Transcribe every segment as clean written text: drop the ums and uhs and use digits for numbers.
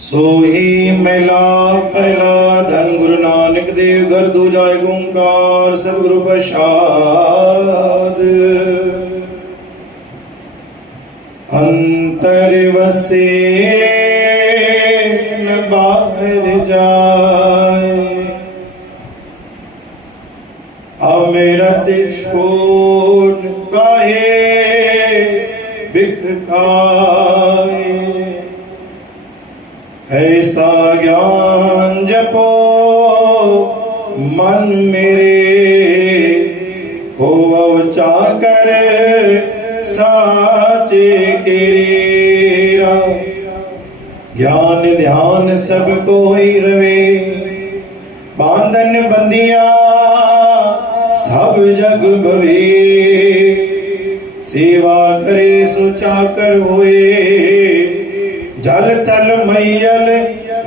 सोही मेला पहला धन गुरु नानक देव घर दूजा एक ओंकार सतगुरु प्रसाद। अंतर वसे न बाहर जाए, अमृत छोड़ काहे बिख खाए। ऐसा ज्ञान जपो मन मेरे, हो चाकर साचे केरा। ज्ञान ध्यान सब कोई रवे, बांधन बंदिया सब जग भवे। सेवा करे सो चाकर होए, जल तल मैयल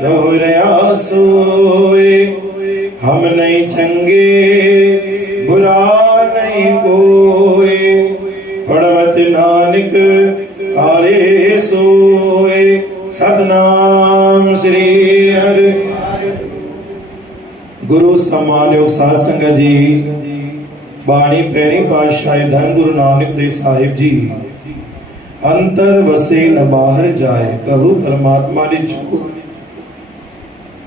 रो रहा सोए। हम नहीं चंगे बुरा नहीं कोई, पढ़वत नानक तारे सोए। सतनाम श्री हरि गुरु समान्यो साध संगत जी। बाणी पैरी पातशाह धन गुरु नानक देव साहिब जी। अंतर वसे न बाहर जाए, प्रभु परमात्मा ने जोत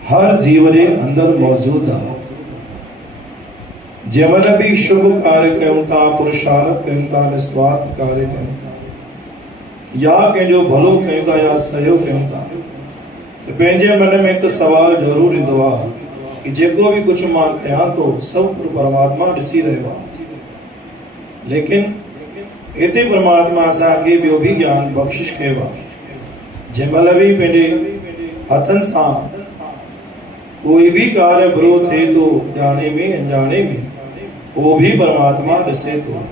हर जीव रे अंदर मौजूद आ। जमन भी शुभ कार्य कयूं था, पुरुषार्थ कयूं था, निस्वार्थ कार्य कयूं था, या कंहिंजो भलो कयूं था या सहयोग कयूं था, तो पंहिंजे मन में एक सवाल जरूर ईंदो आहे कि जेको भी कुछ मां कयां तो सब परमात्मा ॾिसी रहियो आहे। लेकिन इते परमात्मा असांखे ॿियो भी ज्ञान बख़्शिश कयो आहे। जंहिंमहिल बि पंहिंजे हथनि सां कोई भी कार्य बुरो थिए थो, ॼाणे में अनजाणे में, उहो भी परमात्मा ॾिसे थो।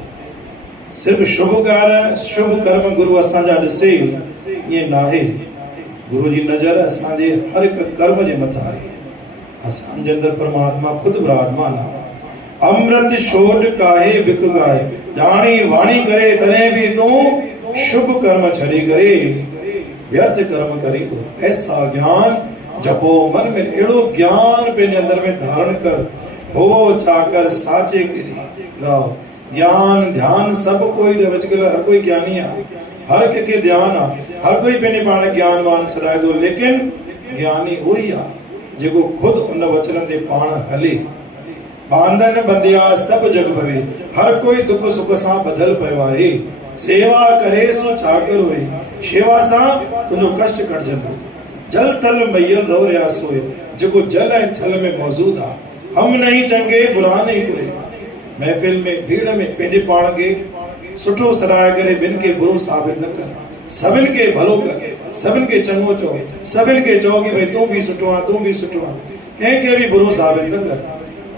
सिर्फ़ शुभ कार्य शुभ कर्म गुरु असांजा ॾिसे ईअं नाहे। गुरु जी नज़र असांजे हर हिकु कर्म जे मथां आहे। असांजे अंदरि परमात्मा ख़ुदि विराजमान आहे। अमृत छोड़ काहे बिख गाए, ॼाणी वाणी करे तॾहिं बि तूं शुभ कर्म छॾे करे व्यर्थ कर्म करी थो। ऐसा ज्ञान जपो मन में, अहिड़ो ज्ञान पंहिंजे अंदर में धारण कर, हो चाकर साचे करे रहो। ज्ञान ध्यान सब कोई अॼुकल्ह हर कोई ज्ञानी आहे, हर कंहिंखे ध्यान आहे, हर कोई पंहिंजे पाण ज्ञानवान सॾाए थो। लेकिन ज्ञानी उहो ई आहे जेको ख़ुदि उन वचन ते पाण हले। बांधन बंदिया सब जग भवे, हर कोई दुख सुख सां बधल पियो आहे। सेवा करे सो चाकर होए, शेवा सां तुंहिंजो कष्ट कटजंदो। जल थल मैयल रो रहा सोए, जेको जल ऐं थल में मौजूद आहे। हम नहीं चंगे बुरा नहीं कोई। महफिल में भीड़ में पंहिंजे पाण खे सुठो सराए करे ॿिन खे बुरो साबित न कर, सभिनि खे भलो कर, सभिनि खे चङो चओ, सभिनि खे चओ कि भई तूं भी सुठो आहे, तूं भी सुठो आहे। कंहिंखे भी बुरो साबित न कर।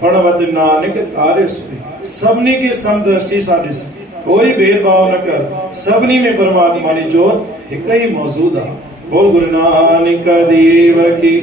पढ़वत नानक तारे सोए, सभिनी खे समदृष्टि सां ॾिस, कोई भेदभाव न कर। सभिनी में परमात्मा जी जोत हिकु ई मौजूद आहे। बोल गुरु नानक देव की